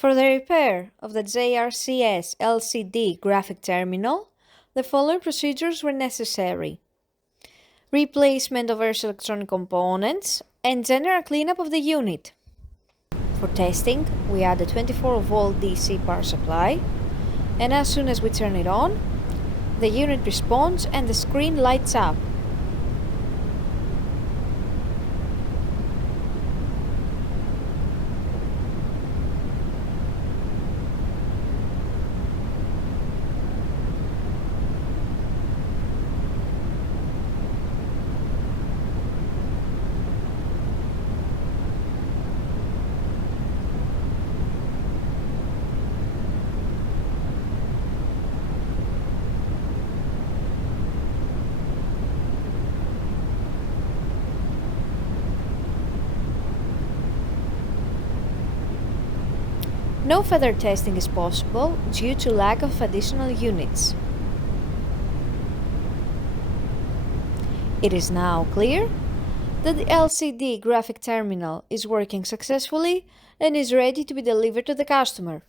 For the repair of the JRCS LCD graphic terminal, the following procedures were necessary: replacement of various electronic components and general cleanup of the unit. For testing, we add a 24-volt DC power supply, and as soon as we turn it on, the unit responds and the screen lights up. No further testing is possible due to lack of additional units. It is now clear that the LCD graphic terminal is working successfully and is ready to be delivered to the customer.